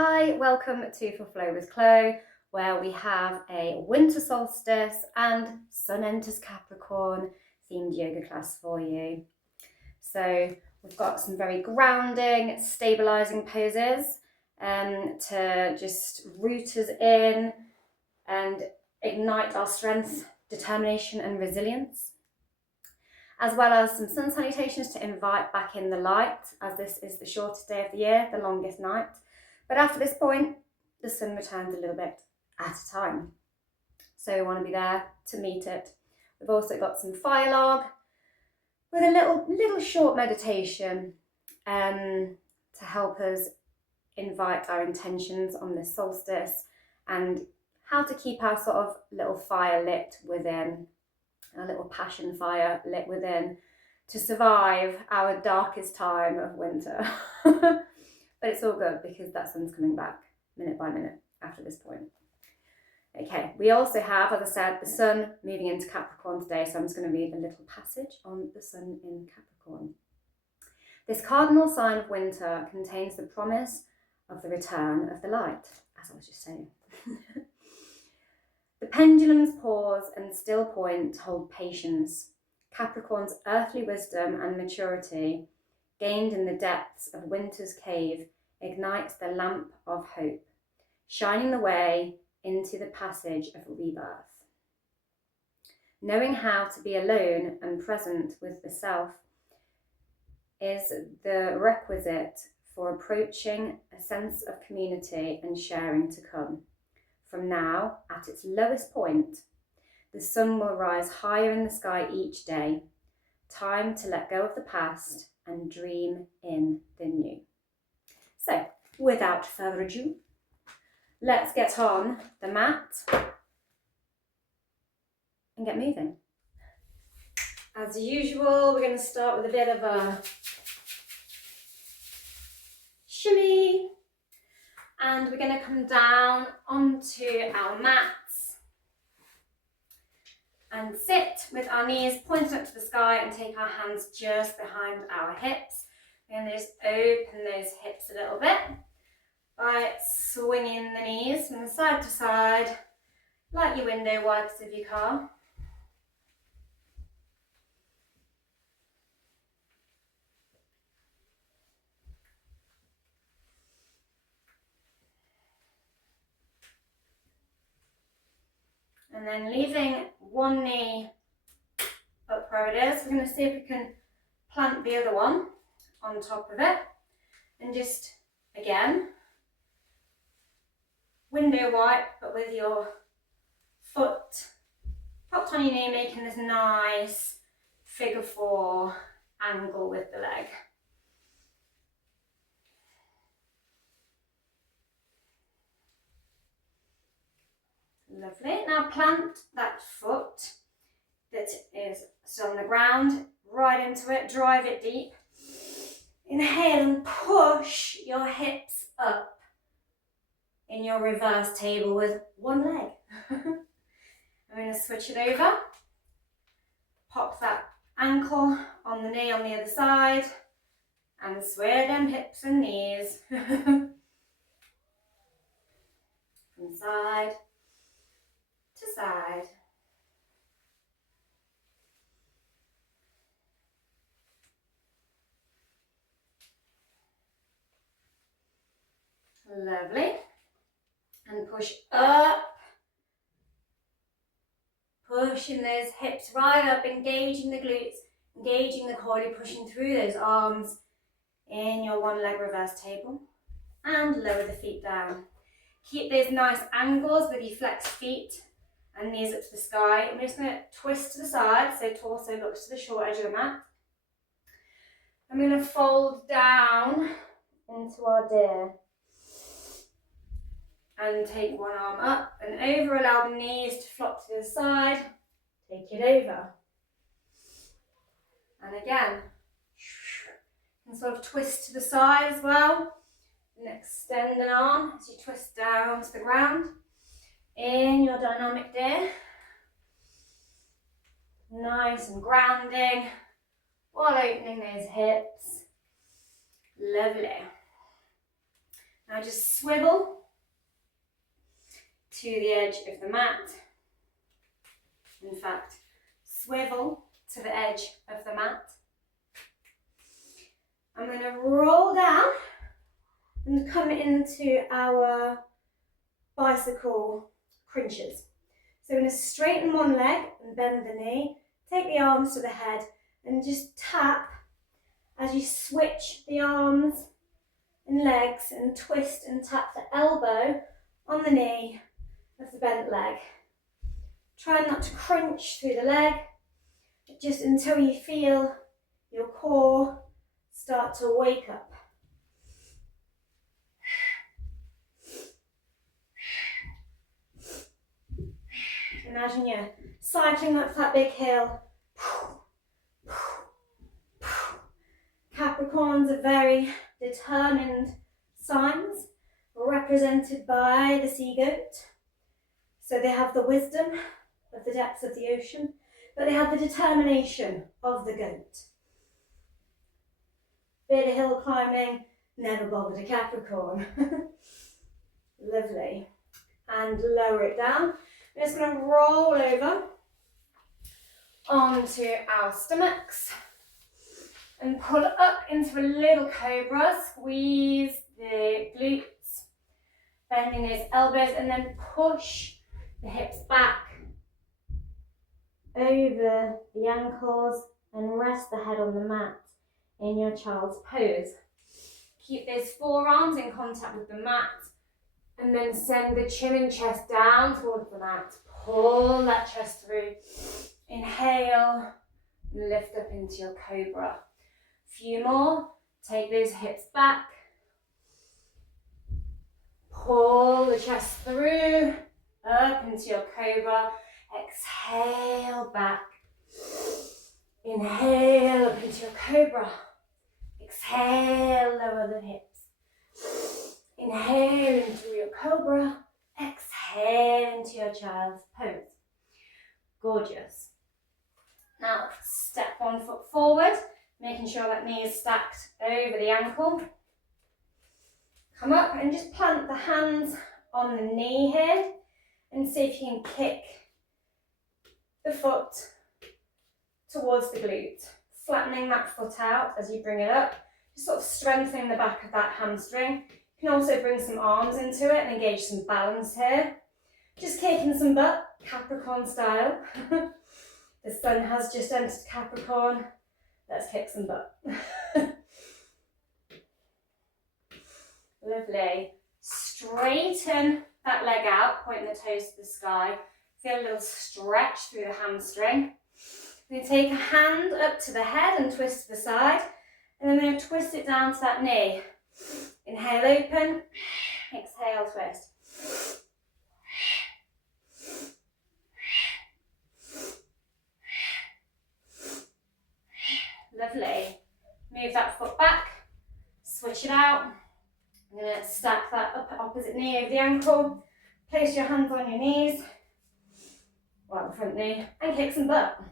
Hi, welcome to For Flow with Chloe, where we have a winter solstice and sun enters Capricorn themed yoga class for you. So we've got some very grounding, stabilizing poses to just root us in and ignite our strength, determination and resilience, as well as some sun salutations to invite back in the light, as this is the shortest day of the year, the longest night. But after this point, the sun returns a little bit at a time. So we want to be there to meet it. We've also got some fire log with a little short meditation to help us invite our intentions on this solstice and how to keep our sort of little fire lit within, our little passion fire lit within, to survive our darkest time of winter. But it's all good because that sun's coming back minute by minute after this point. Okay, we also have, as I said, the sun moving into Capricorn today, so I'm just going to read a little passage on the sun in Capricorn. This cardinal sign of winter contains the promise of the return of the light, as I was just saying. The pendulum's pause and still point hold patience. Capricorn's earthly wisdom and maturity, gained in the depths of winter's cave, ignites the lamp of hope, shining the way into the passage of rebirth. Knowing how to be alone and present with the self is the requisite for approaching a sense of community and sharing to come. From now, at its lowest point, the sun will rise higher in the sky each day. Time to let go of the past and dream in the new. So, without further ado, let's get on the mat and get moving. As usual, we're going to start with a bit of a shimmy, and we're going to come down onto our mats and sit with our knees pointed up to the sky and take our hands just behind our hips. We're going to just open those hips a little bit by swinging the knees from side to side, like your window wipers of your car. And then leaving one knee up where it is, we're going to see if we can plant the other one on top of it. And just, again, window wipe, but with your foot propped on your knee, making this nice figure four angle with the leg. Lovely. Now plant that foot that is still on the ground right into it, drive it deep. Inhale and push your hips up in your reverse table with one leg. I'm going to switch it over. Pop that ankle on the knee on the other side and sway them hips and knees from side to side. Lovely. And push up. Pushing those hips right up, engaging the glutes, engaging the core, you're pushing through those arms in your one leg reverse table. And lower the feet down. Keep those nice angles with your flexed feet and knees up to the sky. I'm just going to twist to the side so torso looks to the short edge of the mat. I'm going to fold down into our deer and take one arm up and over, allow the knees to flop to the side, take it over. And again, and sort of twist to the side as well. And extend an arm as you twist down to the ground in your dynamic deer. Nice and grounding while opening those hips. Lovely. Now Now just swivel to the edge of the mat. In fact, swivel to the edge of the mat. I'm going to roll down and come into our bicycle crunches. So I'm going to straighten one leg and bend the knee, take the arms to the head and just tap as you switch the arms and legs and twist and tap the elbow on the knee of the bent leg. Try not to crunch through the leg, just until you feel your core start to wake up. Imagine you're cycling up that big hill. Capricorns are very determined signs, represented by the sea goat. So they have the wisdom of the depths of the ocean, but they have the determination of the goat. Bit of hill climbing, never bothered a Capricorn. Lovely. And lower it down. We're just going to roll over onto our stomachs and pull up into a little cobra. Squeeze the glutes, bending those elbows, and then push the hips back over the ankles and rest the head on the mat in your child's pose. Keep those forearms in contact with the mat and then send the chin and chest down towards the mat. Pull that chest through. Inhale, lift up into your cobra. Few more. Take those hips back. Pull the chest through, up into your cobra. Exhale back. Inhale up into your cobra. Exhale, lower the hips. Inhale into your cobra. Exhale into your child's pose. Gorgeous. Now step one foot forward, making sure that knee is stacked over the ankle. Come up and just plant the hands on the knee here and see if you can kick the foot towards the glute, flattening that foot out as you bring it up, just sort of strengthening the back of that hamstring. You can also bring some arms into it and engage some balance here. Just kicking some butt, Capricorn style. The sun has just entered Capricorn. Let's kick some butt. Lovely. Straighten that leg out, pointing the toes to the sky. Feel a little stretch through the hamstring. Then take a hand up to the head and twist to the side. And then we're going to twist it down to that knee. Inhale, open. Exhale, twist. Lovely. Move that foot back. Switch it out. I'm going to stack that up opposite knee over the ankle. Place your hands on your knees. Well, the front knee. And kick some butt.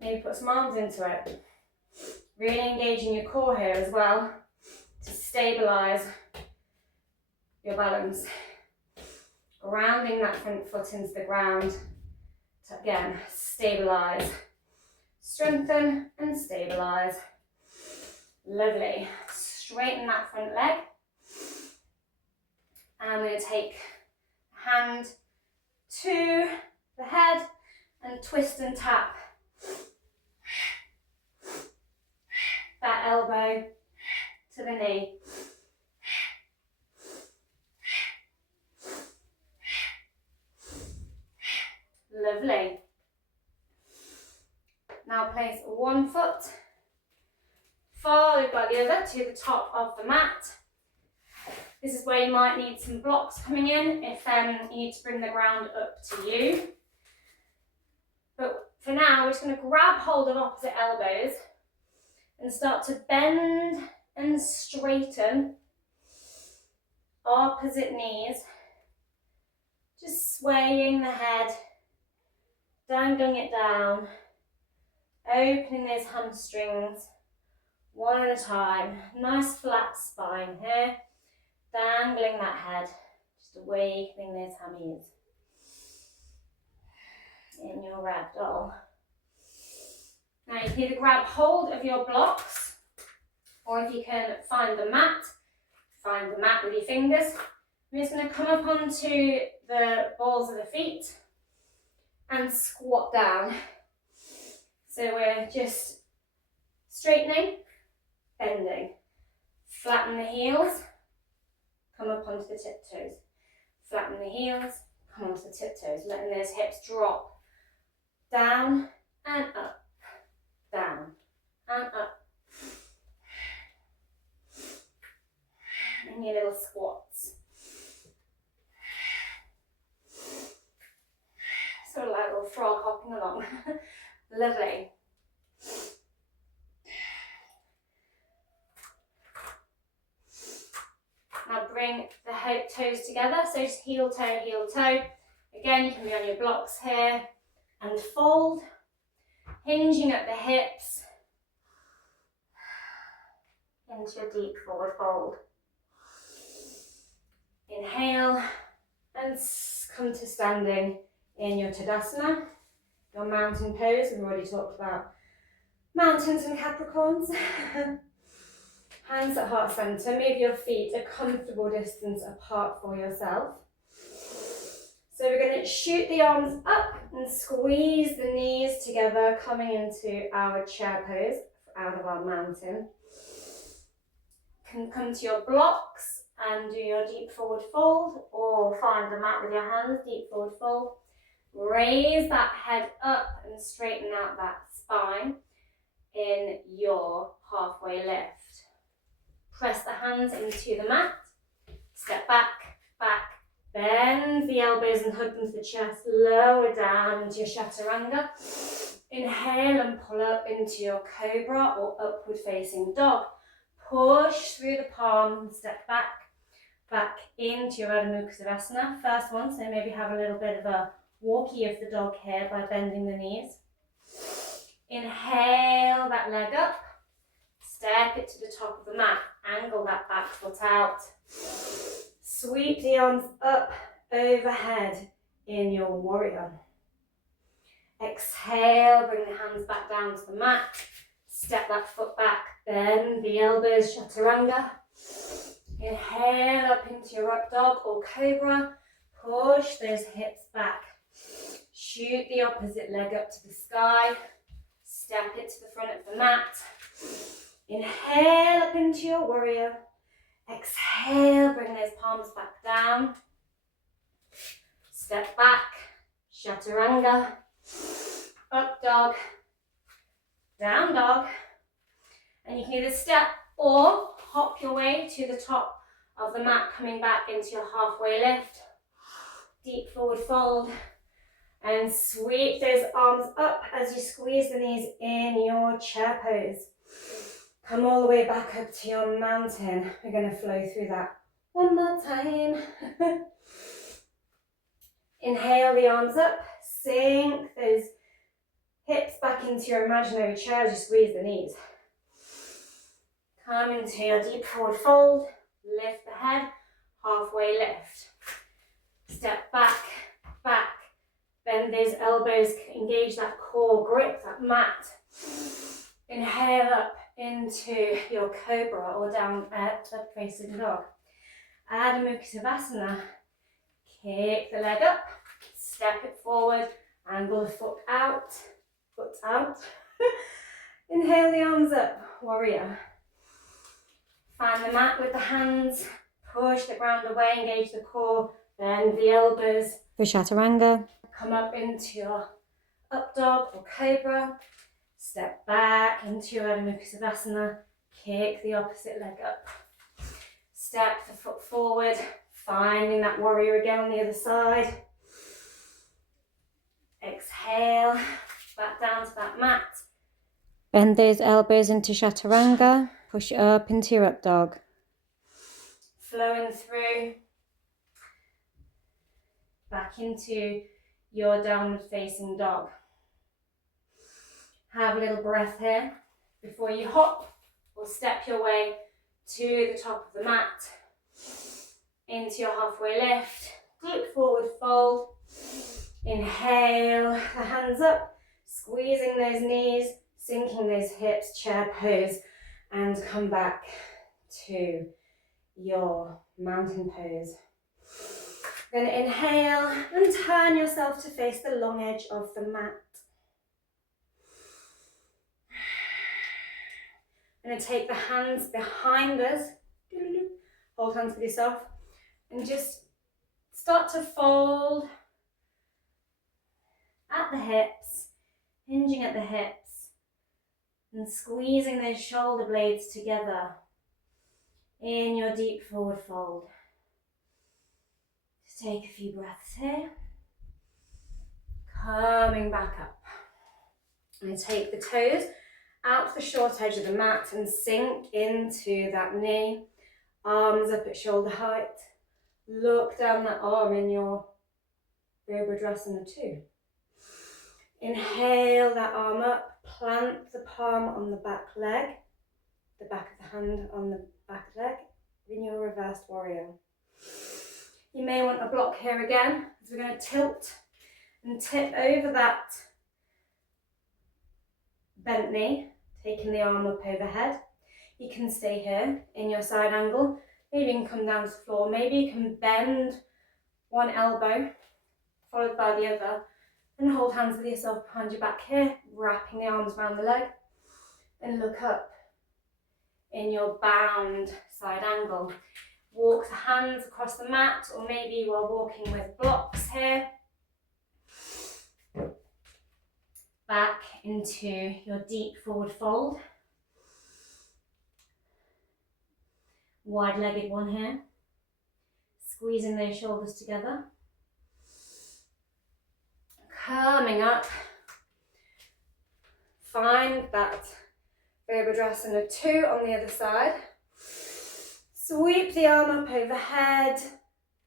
Maybe put some arms into it. Really engaging your core here as well to stabilise your balance. Grounding that front foot into the ground to again stabilise. Strengthen and stabilise. Lovely. Straighten that front leg. And I'm going to take a hand to the head and twist and tap that elbow to the knee. Lovely. Now place one foot followed by the other to the top of the mat. This is where you might need some blocks coming in if you need to bring the ground up to you. But for now, we're just going to grab hold of opposite elbows and start to bend and straighten opposite knees. Just swaying the head, dangling it down, Opening those hamstrings one at a time. Nice flat spine here. Dangling that head. Just awakening those hammies. In your ragdoll. Now you can either grab hold of your blocks, or if you can find the mat with your fingers. I'm just going to come up onto the balls of the feet and squat down. So we're just straightening, bending, flatten the heels, come up onto the tiptoes, flatten the heels, come onto the tiptoes, letting those hips drop, down and up, down and up. In your little squats. Sort of like a little frog hopping along. Lovely. Now bring the toes together, so just heel toe, heel toe. Again, you can be on your blocks here and fold, hinging at the hips into a deep forward fold. Inhale and come to standing in your Tadasana, your mountain pose. We've already talked about mountains and Capricorns. Hands at heart center, move your feet a comfortable distance apart for yourself. So we're going to shoot the arms up and squeeze the knees together, coming into our chair pose out of our mountain. Can come to your blocks and do your deep forward fold, or find the mat with your hands, deep forward fold. Raise that head up and straighten out that spine in your halfway lift. Press the hands into the mat, step back, back, bend the elbows and hug them to the chest, lower down into your chaturanga. Inhale and pull up into your cobra or upward facing dog. Push through the palm, step back, back into your Ardha Mukha Savasana. First one, so maybe have a little bit of a walkie of the dog here by bending the knees. Inhale that leg up. Step it to the top of the mat, angle that back foot out. Sweep the arms up overhead in your warrior. Exhale, bring the hands back down to the mat. Step that foot back, bend the elbows, chaturanga. Inhale up into your up dog or cobra. Push those hips back. Shoot the opposite leg up to the sky. Step it to the front of the mat. Inhale up into your warrior. Exhale, bring those palms back down. Step back, chaturanga, up dog, down dog. And you can either step or hop your way to the top of the mat, coming back into your halfway lift. Deep forward fold. And sweep those arms up as you squeeze the knees in your chair pose. Come all the way back up to your mountain. We're going to flow through that one more time. Inhale the arms up. Sink those hips back into your imaginary chair as you squeeze the knees. Come into your deep forward fold. Lift the head. Halfway lift. Step back, back. Bend those elbows. Engage that core. Grip that mat. Inhale up into your cobra or down at the facing dog. Ardha Mukha Savasana. Kick the leg up, step it forward, angle the foot out, Inhale the arms up, warrior. Find the mat with the hands, push the ground away, engage the core, bend the elbows for chaturanga. Come up into your up dog or cobra. Step back into your Ardha Mukha Savasana, kick the opposite leg up. Step the foot forward, finding that warrior again on the other side. Exhale, back down to that mat. Bend those elbows into chaturanga, push up into your up dog. Flowing through, back into your downward facing dog. Have a little breath here before you hop or step your way to the top of the mat, into your halfway lift, deep forward fold. Inhale, the hands up, squeezing those knees, sinking those hips, chair pose, and come back to your mountain pose. Then inhale and turn yourself to face the long edge of the mat. I'm going to take the hands behind us, hold hands with yourself, and just start to fold at the hips, hinging at the hips, and squeezing those shoulder blades together in your deep forward fold. Just take a few breaths here. Coming back up. I'm going to take the toes out the short edge of the mat and sink into that knee. Arms up at shoulder height. Look down that arm in your Virabhadrasana 2. Inhale that arm up. Plant the palm on the back leg. The back of the hand on the back leg in your reversed warrior. You may want a block here again, as we're going to tilt and tip over that bent knee, taking the arm up overhead. You can stay here in your side angle. Maybe you can come down to the floor. Maybe you can bend one elbow, followed by the other, and hold hands with yourself behind your back here, wrapping the arms around the leg, and look up in your bound side angle. Walk the hands across the mat, or maybe you are walking with blocks here. Back into your deep forward fold. Wide-legged one here. Squeezing those shoulders together. Coming up. Find that Virabhadrasana 2 on the other side. Sweep the arm up overhead.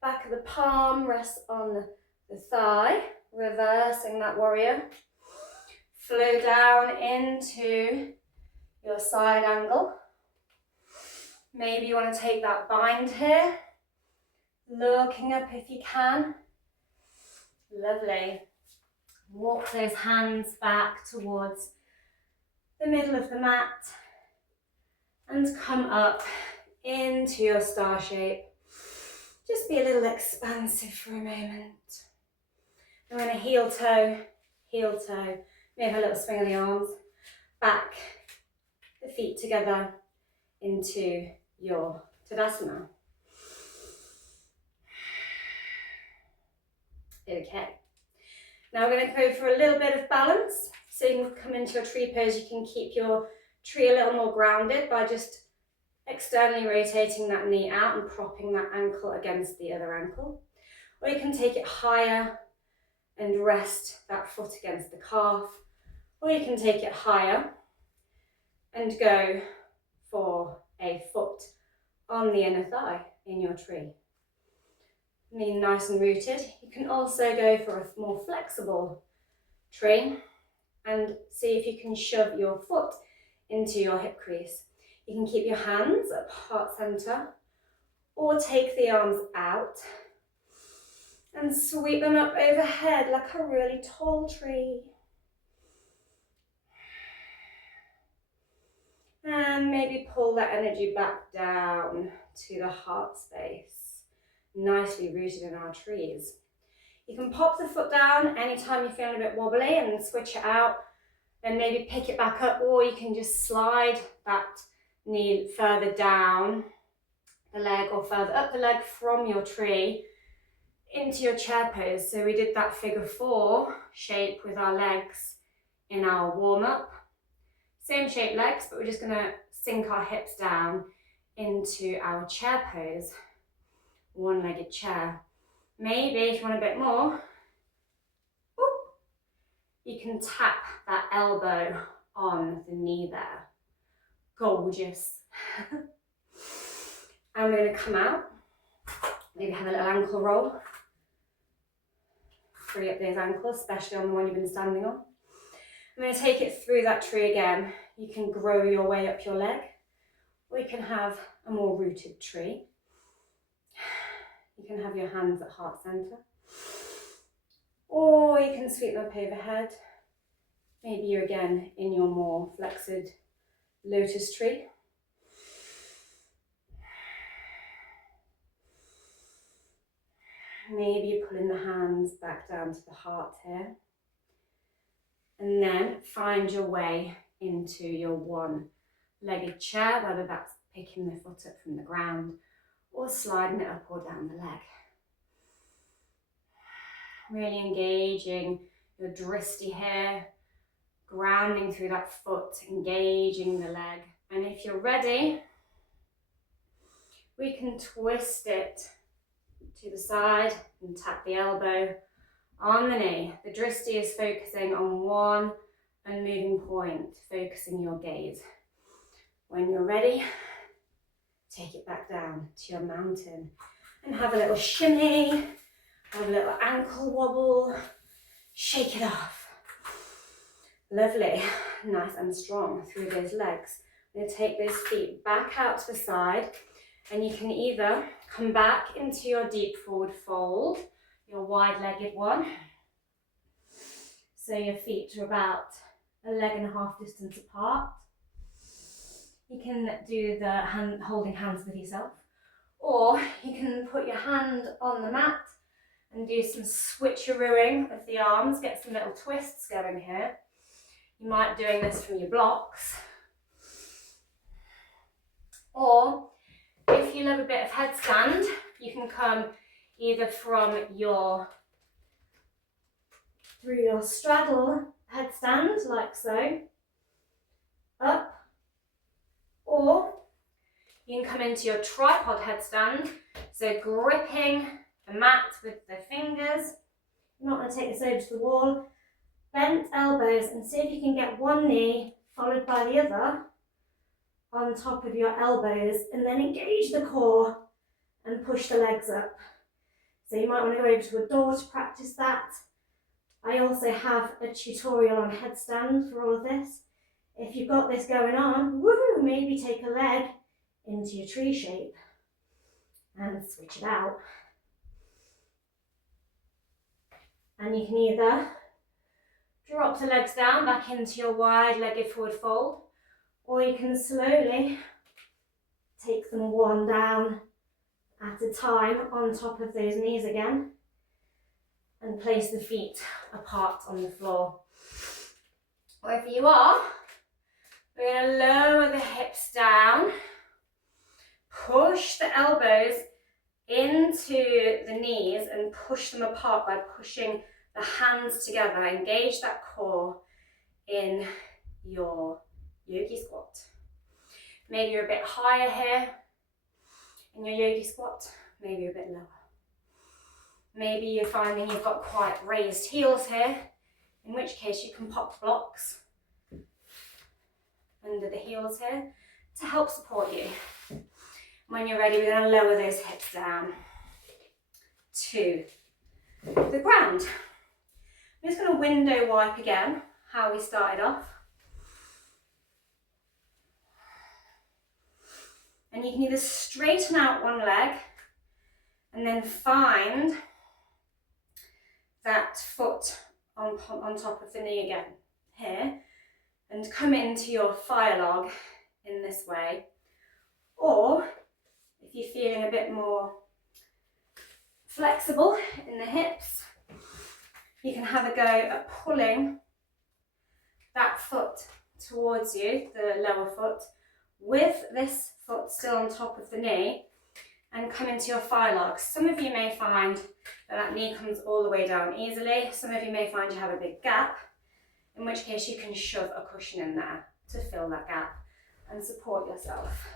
Back of the palm rests on the thigh. Reversing that warrior. Flow down into your side angle. Maybe you want to take that bind here. Looking up if you can. Lovely. Walk those hands back towards the middle of the mat. And come up into your star shape. Just be a little expansive for a moment. I'm going to heel toe, heel toe. Maybe have a little swing of the arms, back, the feet together into your Tadasana. Okay, now we're going to go for a little bit of balance. So you can come into your tree pose. You can keep your tree a little more grounded by just externally rotating that knee out and propping that ankle against the other ankle. Or you can take it higher and rest that foot against the calf. Or you can take it higher and go for a foot on the inner thigh in your tree. Knee nice and rooted. You can also go for a more flexible tree and see if you can shove your foot into your hip crease. You can keep your hands at heart center or take the arms out and sweep them up overhead like a really tall tree. And maybe pull that energy back down to the heart space, nicely rooted in our trees. You can pop the foot down anytime you're feeling a bit wobbly and switch it out, and maybe pick it back up, or you can just slide that knee further down the leg or further up the leg from your tree into your chair pose. So we did that figure 4 shape with our legs in our warm-up. Same shape legs, but we're just going to sink our hips down into our chair pose, one-legged chair. Maybe if you want a bit more, you can tap that elbow on the knee there. Gorgeous. And we're going to come out, maybe have a little ankle roll. Free up those ankles, especially on the one you've been standing on. I'm going to take it through that tree again. You can grow your way up your leg, or you can have a more rooted tree. You can have your hands at heart center, or you can sweep them up overhead. Maybe you're again in your more flexed lotus tree. Maybe you're pulling the hands back down to the heart here. And then find your way into your one-legged chair, whether that's picking the foot up from the ground or sliding it up or down the leg. Really engaging your dristy here, grounding through that foot, engaging the leg. And if you're ready, we can twist it to the side and tap the elbow on the knee. The dristy is focusing on one unmoving point, focusing your gaze. When you're ready, take it back down to your mountain and have a little shimmy, have a little ankle wobble, shake it off. Lovely, nice and strong through those legs. I'm going to take those feet back out to the side, and you can either come back into your deep forward fold, your wide-legged one. So your feet are about a leg and a half distance apart. You can do the holding hands with yourself, or you can put your hand on the mat and do some switcherooing of the arms, get some little twists going here. You might be doing this from your blocks, or if you love a bit of headstand, you can come either from through your straddle headstand, like so, up, or you can come into your tripod headstand, so gripping the mat with the fingers. You might want to take this over to the wall, bent elbows, and see if you can get one knee followed by the other on top of your elbows, and then engage the core and push the legs up. So you might want to go over to a door to practice that. I also have a tutorial on headstand for all of this. If you've got this going on, woohoo, maybe take a leg into your tree shape and switch it out. And you can either drop the legs down back into your wide-legged forward fold, or you can slowly take them one down at a time on top of those knees again and place the feet apart on the floor. Wherever you are, we're going to lower the hips down, push the elbows into the knees and push them apart by pushing the hands together. Engage that core in your yogi squat. Maybe you're a bit higher here in your yogi squat, maybe you're a bit lower. Maybe you're finding you've got quite raised heels here, in which case you can pop blocks under the heels here to help support you. When you're ready, we're going to lower those hips down to the ground. I'm just going to window wipe again, how we started off. And you can either straighten out one leg and then find that foot on top of the knee again here and come into your fire log in this way. Or if you're feeling a bit more flexible in the hips, you can have a go at pulling that foot towards you, the lower foot, with this foot still on top of the knee, and come into your fire log. Some of you may find that knee comes all the way down easily. Some of you may find you have a big gap, in which case you can shove a cushion in there to fill that gap and support yourself.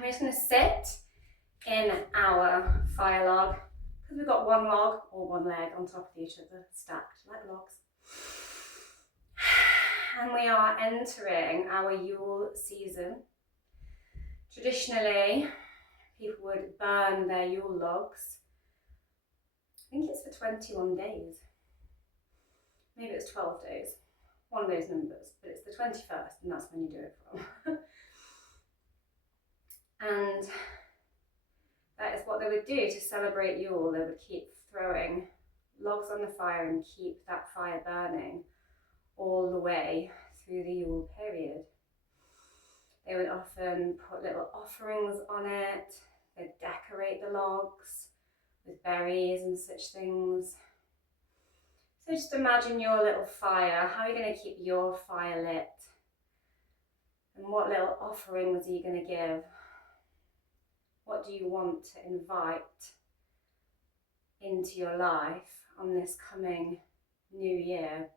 We're just going to sit in our fire log, because we've got one log or one leg on top of each other, stacked like logs. And we are entering our Yule season. Traditionally, people would burn their Yule logs. I think it's for 21 days. maybe it's 12 days, one of those numbers, but it's the 21st and that's when you do it from. And that is what they would do to celebrate Yule. They would keep throwing logs on the fire and keep that fire burning all the way through the Yule period. They would often put little offerings on it. They'd decorate the logs with berries and such things. So just imagine your little fire. How are you going to keep your fire lit? And what little offerings are you going to give? What do you want to invite into your life on this coming new year?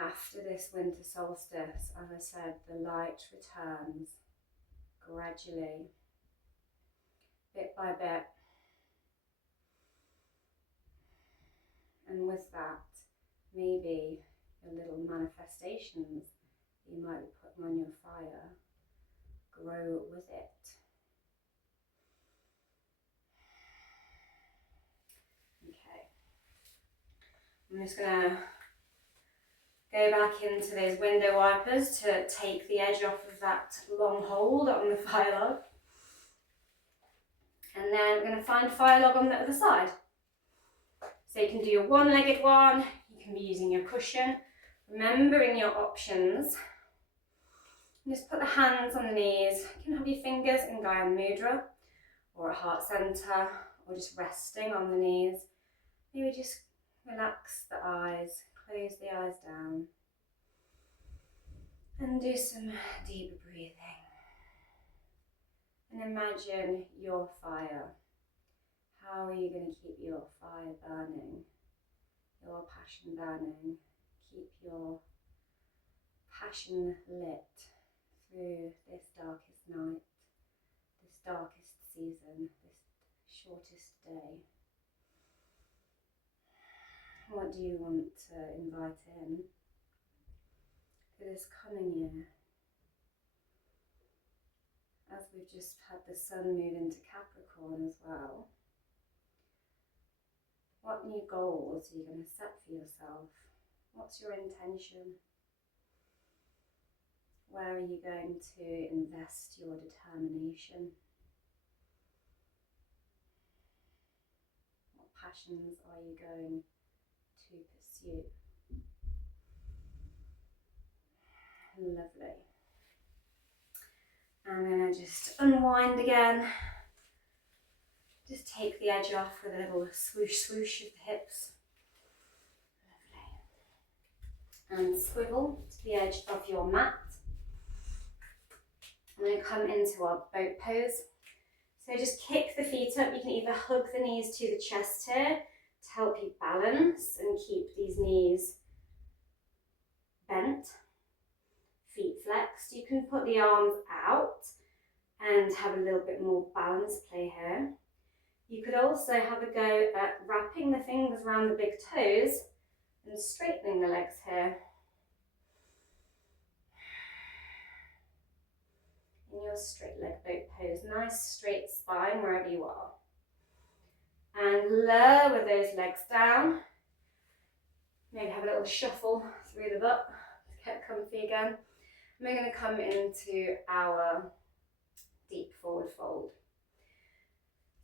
After this winter solstice, as I said, the light returns gradually, bit by bit. And with that, maybe your little manifestations that you might be putting on your fire grow with it. I'm just going to go back into those window wipers to take the edge off of that long hold on the fire log. And then we're going to find a fire log on the other side. So you can do your one-legged one, you can be using your cushion, remembering your options. And just put the hands on the knees. You can have your fingers in Gaya Mudra or a heart center, or just resting on the knees. Maybe just relax the eyes, close the eyes down, and do some deep breathing. And imagine your fire. How are you going to keep your fire burning, your passion burning? Keep your passion lit through this darkest night, this darkest season, this shortest day. What do you want to invite in for this coming year? As we've just had the sun move into Capricorn as well, what new goals are you going to set for yourself? What's your intention? Where are you going to invest your determination? What passions are you going to pursue? Lovely. I'm going to just unwind again. Just take the edge off with a little swoosh swoosh of the hips. Lovely. And swivel to the edge of your mat. I'm going to come into our boat pose. So just kick the feet up. You can either hug the knees to the chest here to help you balance and keep these knees bent, feet flexed. You can put the arms out and have a little bit more balance play here. You could also have a go at wrapping the fingers around the big toes and straightening the legs here. In your straight leg boat pose, nice straight spine wherever you are. And lower those legs down. Maybe have a little shuffle through the butt to get comfy again. And we're going to come into our deep forward fold.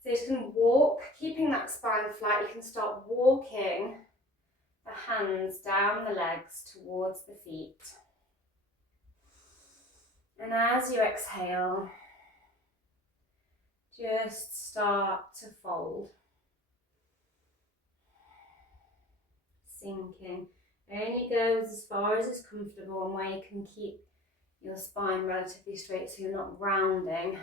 So you can walk, keeping that spine flat. You can start walking the hands down the legs towards the feet. And as you exhale, just start to fold. Sinking. Only goes as far as is comfortable and where you can keep your spine relatively straight so you're not rounding.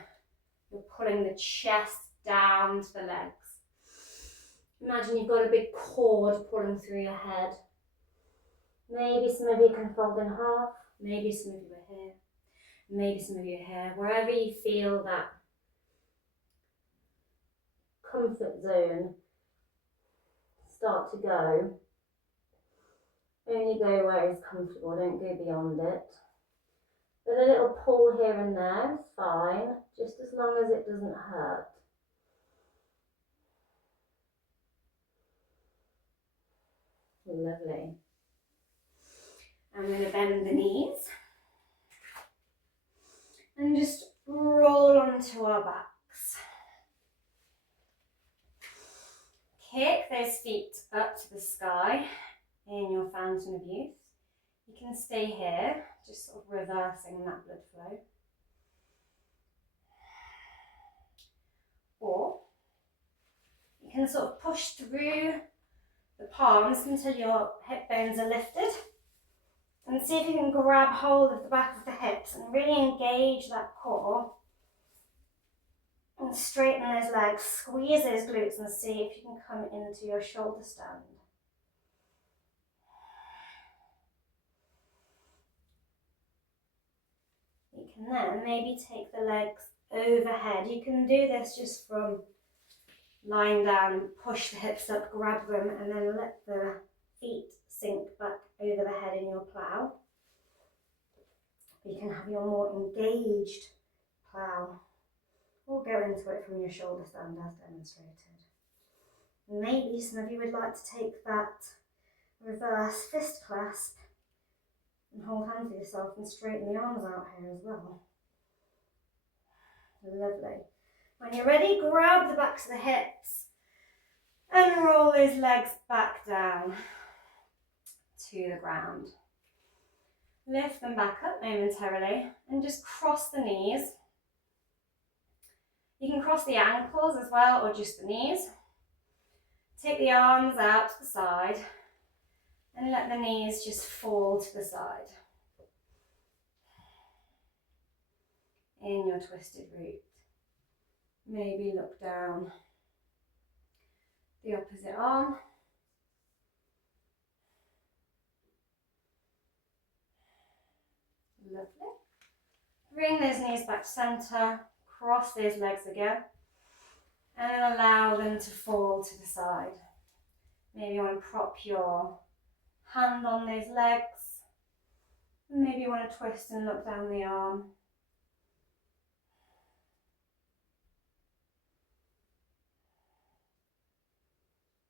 You're pulling the chest down to the legs. Imagine you've got a big cord pulling through your head. Maybe some of you can fold in half. Maybe some of you are here. Maybe some of you are here. Wherever you feel that comfort zone start to go. Only go where it's comfortable, don't go beyond it. But a little pull here and there is fine, just as long as it doesn't hurt. Lovely. I'm going to bend the knees and just roll onto our backs. Kick those feet up to the sky in your fountain of youth. You can stay here, just sort of reversing that blood flow. Or you can sort of push through the palms until your hip bones are lifted. And see if you can grab hold of the back of the hips and really engage that core. And straighten those legs, squeeze those glutes and see if you can come into your shoulder stand. You can then maybe take the legs overhead. You can do this just from lying down, push the hips up, grab them, and then let the feet sink back over the head in your plough. You can have your more engaged plough. Or go into it from your shoulder stand as demonstrated. Maybe some of you would like to take that reverse fist clasp and hold hands with yourself and straighten the arms out here as well. Lovely. When you're ready, grab the backs of the hips and roll those legs back down to the ground. Lift them back up momentarily and just cross the knees. You can cross the ankles as well, or just the knees. Take the arms out to the side and let the knees just fall to the side. In your twisted root. Maybe look down the opposite arm. Lovely. Bring those knees back to centre, cross those legs again, and then allow them to fall to the side. Maybe you want to prop your hand on those legs. Maybe you want to twist and look down the arm.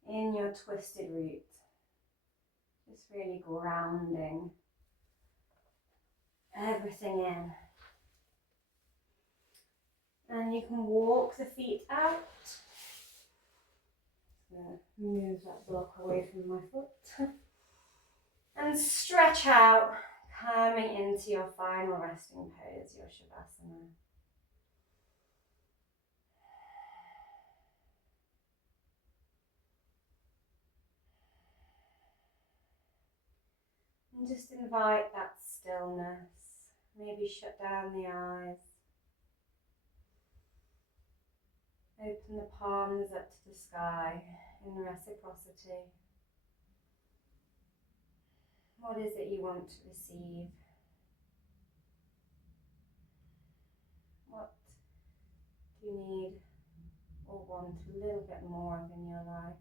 In your twisted root, just really grounding everything in. And you can walk the feet out. Move that block away from my foot. And stretch out, coming into your final resting pose, your Shavasana. And just invite that stillness. Maybe shut down the eyes. Open the palms up to the sky in reciprocity. What is it you want to receive? What do you need or want a little bit more of in your life?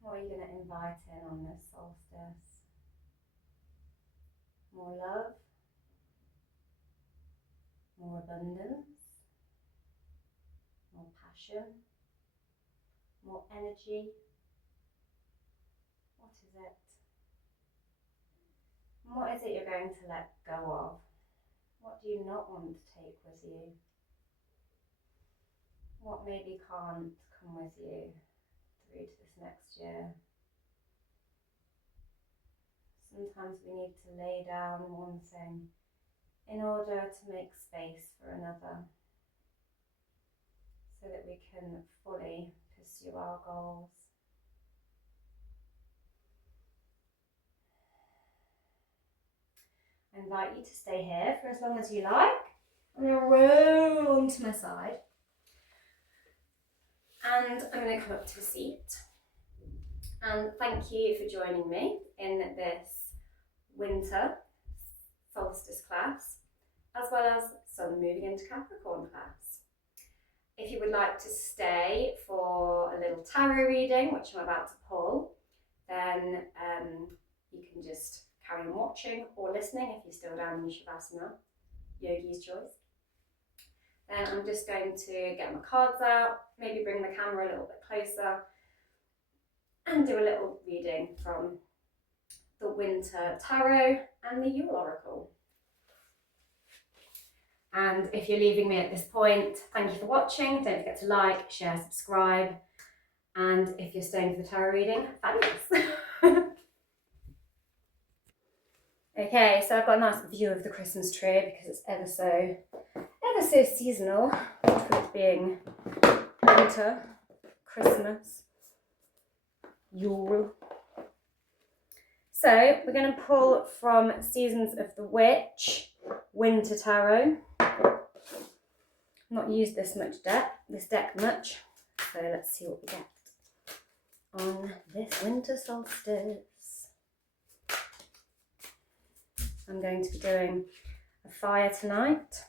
What are you going to invite in on this solstice? More love? More abundance? More passion? More energy? What is it? And what is it you're going to let go of? What do you not want to take with you? What maybe can't come with you through to this next year? Sometimes we need to lay down one thing in order to make space for another, so that we can fully pursue our goals. I invite you to stay here for as long as you like. I'm going to roll onto my side. And I'm going to come up to a seat. And thank you for joining me in this winter solstice class, as well as sun moving into Capricorn class. If you would like to stay for a little tarot reading, which I'm about to pull, then you can just carry on watching or listening if you're still down in Shavasana, yogi's choice. Then I'm just going to get my cards out, maybe bring the camera a little bit closer, and do a little reading from the Winter Tarot and the Yule Oracle. And if you're leaving me at this point, thank you for watching. Don't forget to like, share, subscribe. And if you're staying for the tarot reading, fabulous. Okay, so I've got a nice view of the Christmas tree because it's ever so seasonal, with it being winter, Christmas, Yule. So we're going to pull from Seasons of the Witch, Winter Tarot. Not used this deck much, so let's see what we get on this winter solstice. I'm going to be doing a fire tonight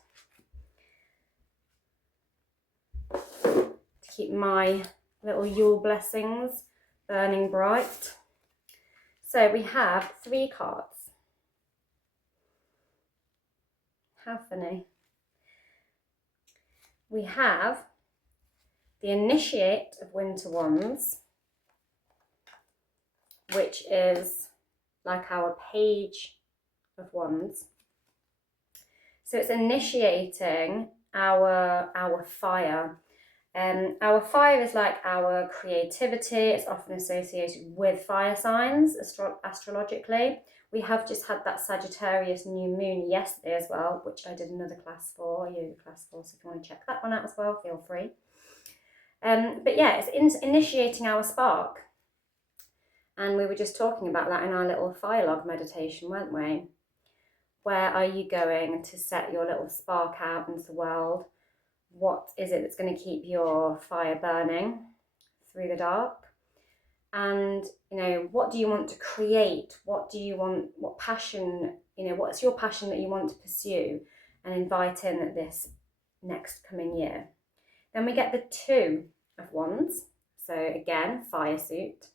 to keep my little Yule blessings burning bright. So we have 3 cards. How funny. We have the Initiate of Winter Wands, which is like our Page of Wands. So it's initiating our fire. Our fire is like our creativity. It's often associated with fire signs astrologically. We have just had that Sagittarius new moon yesterday as well, which I did another class for, a yoga class for, so if you want to check that one out as well, feel free. But yeah, it's initiating our spark. And we were just talking about that in our little fire log meditation, weren't we? Where are you going to set your little spark out into the world? What is it that's going to keep your fire burning through the dark? And, you know, what do you want to create? What do you want, what passion, you know, what's your passion that you want to pursue and invite in this next coming year? Then we get the 2 of Wands. So again, fire suit.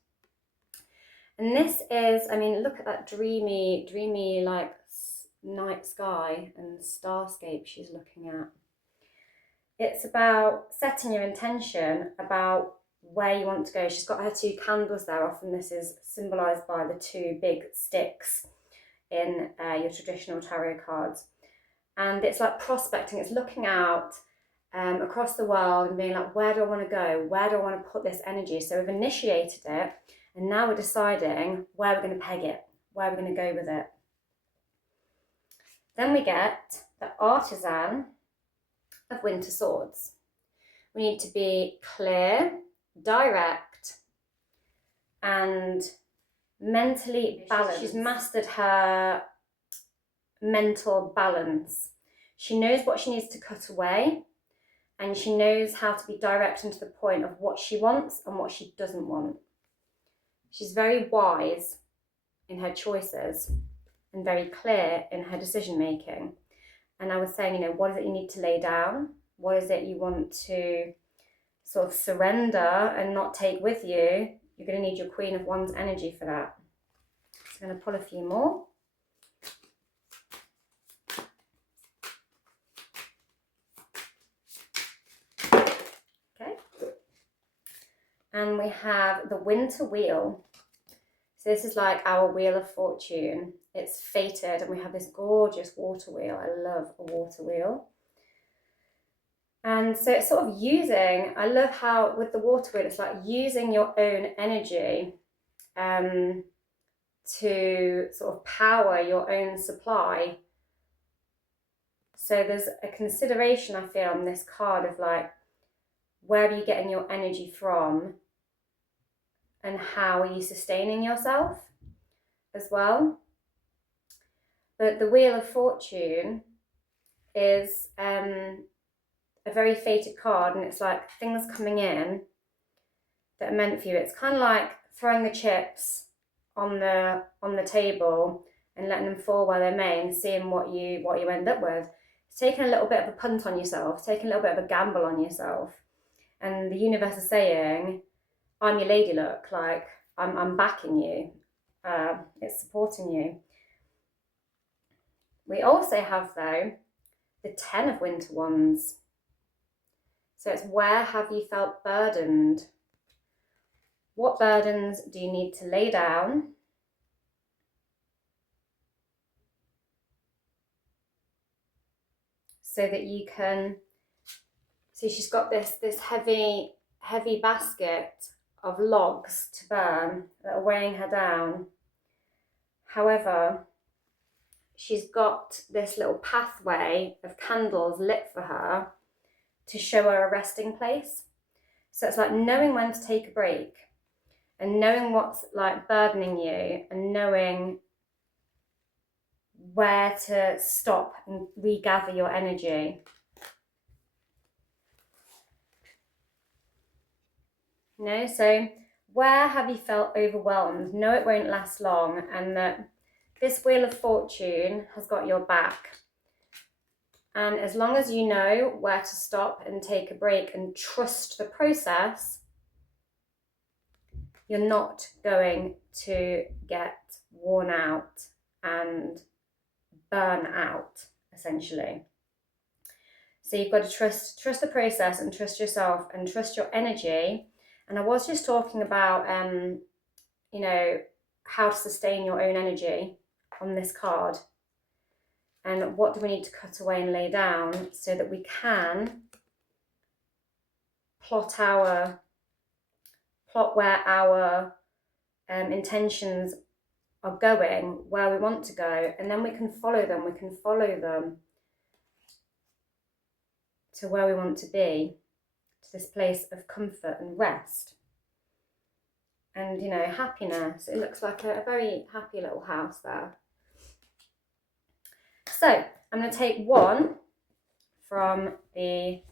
And this is, I mean, look at that dreamy like night sky and starscape she's looking at. It's about setting your intention about where you want to go. She's got her 2 candles there. Often this is symbolised by the 2 big sticks in your traditional tarot cards. And it's like prospecting. It's looking out across the world and being like, where do I want to go? Where do I want to put this energy? So we've initiated it, and now we're deciding where we're going to peg it, where we're going to go with it. Then we get the Artisan of Winter Swords. We need to be clear, direct, and mentally balanced. She's mastered her mental balance. She knows what she needs to cut away, and she knows how to be direct and to the point of what she wants and what she doesn't want. She's very wise in her choices and very clear in her decision making. And I was saying, you know, what is it you need to lay down? What is it you want to sort of surrender and not take with you? You're going to need your Queen of Wands energy for that. So I'm going to pull a few more. Okay. And we have the Winter Wheel. So this is like our Wheel of Fortune. It's fated, and we have this gorgeous water wheel. I love a water wheel. And so it's sort of using, I love how with the water wheel, it's like using your own energy to sort of power your own supply. So there's a consideration, I feel, on this card of like, where are you getting your energy from? And how are you sustaining yourself as well? But the Wheel of Fortune is a very fated card, and it's like things coming in that are meant for you. It's kind of like throwing the chips on the table and letting them fall where they may and seeing what you end up with. It's taking a little bit of a punt on yourself, taking a little bit of a gamble on yourself. And the universe is saying, I'm your lady luck, like I'm backing you. It's supporting you. We also have, though, the 10 of Winter Wands. So it's where have you felt burdened? What burdens do you need to lay down so that you can, so she's got this heavy basket of logs to burn that are weighing her down. However, she's got this little pathway of candles lit for her to show her a resting place. So it's like knowing when to take a break and knowing what's like burdening you and knowing where to stop and regather your energy. You know, so where have you felt overwhelmed? Know it won't last long, and that this Wheel of Fortune has got your back. And as long as you know where to stop and take a break and trust the process, you're not going to get worn out and burn out, essentially. So you've got to trust the process and trust yourself and trust your energy. And I was just talking about, you know, how to sustain your own energy on this card. And what do we need to cut away and lay down so that we can plot where our intentions are going, where we want to go, and then we can follow them. We can follow them to where we want to be, to this place of comfort and rest. And, you know, happiness. It looks like a very happy little house there. So I'm going to take one from the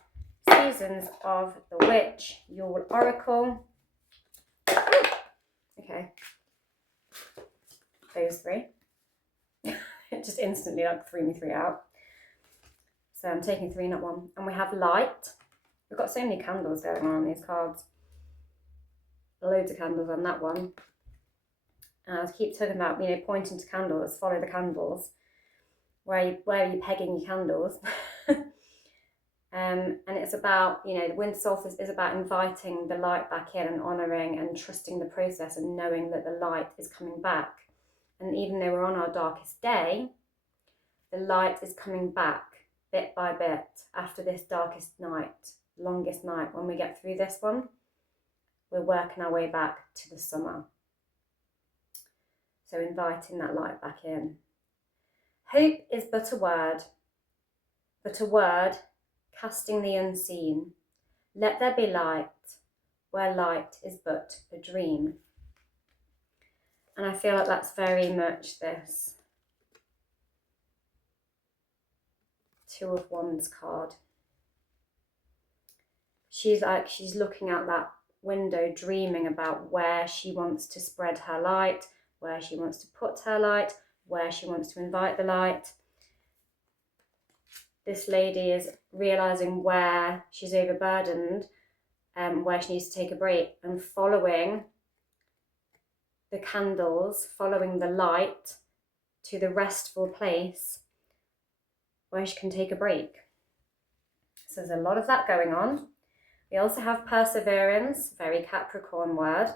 Seasons of the Witch Yule Oracle. Okay. Those three. It just instantly like threw me three out. So I'm taking three, not one. And we have light. We've got so many candles going on these cards. Loads of candles on that one. And I keep talking about, you know, pointing to candles, follow the candles. Where are you pegging your candles? And it's about, you know, the winter solstice is about inviting the light back in and honouring and trusting the process and knowing that the light is coming back. And even though we're on our darkest day, the light is coming back bit by bit after this darkest night, longest night. When we get through this one, we're working our way back to the summer. So inviting that light back in. Hope is but a word casting the unseen. Let there be light where light is but a dream. And I feel like that's very much this Two of Wands card. She's looking out that window, dreaming about where she wants to spread her light, where she wants to put her light, where she wants to invite the light. This lady is realizing where she's overburdened and where she needs to take a break, and following the candles, following the light to the restful place where she can take a break. So there's a lot of that going on. We also have perseverance, very Capricorn word.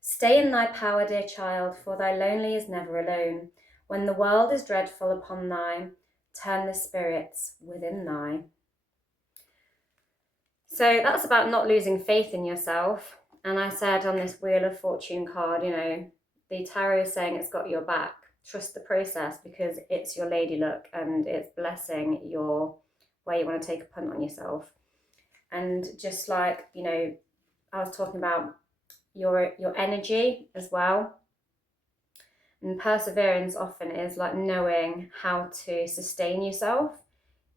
Stay in thy power, dear child, for thy lonely is never alone. When the world is dreadful upon thine, turn the spirits within thine. So that's about not losing faith in yourself. And I said on this Wheel of Fortune card, you know, the tarot is saying it's got your back. Trust the process because it's your lady luck and it's blessing your where you want to take a punt on yourself. And just like, you know, I was talking about your energy as well. And perseverance often is like knowing how to sustain yourself,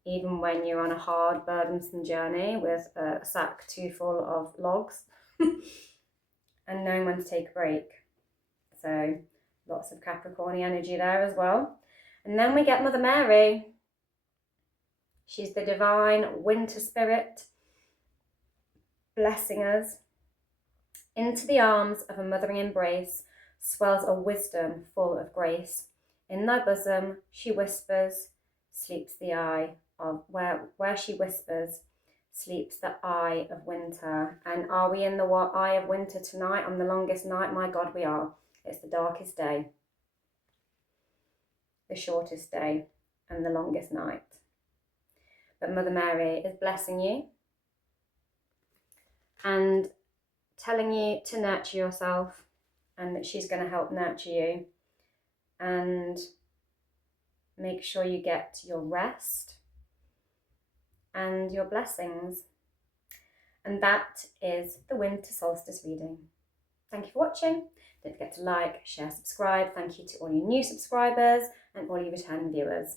even when you're on a hard, burdensome journey with a sack too full of logs, and knowing when to take a break. So lots of Capricorn energy there as well. And then we get Mother Mary. She's the divine winter spirit, blessing us. Into the arms of a mothering embrace swells a wisdom full of grace. In thy bosom, she whispers, sleeps the eye of where she whispers, sleeps the eye of winter. And are we in the eye of winter tonight on the longest night? My God, we are. It's the darkest day, the shortest day, and the longest night. But Mother Mary is blessing you and telling you to nurture yourself, and that she's going to help nurture you and make sure you get your rest and your blessings. And that is the winter solstice reading. Thank you for watching. Don't forget to like, share, subscribe. Thank you to all your new subscribers and all your returning viewers.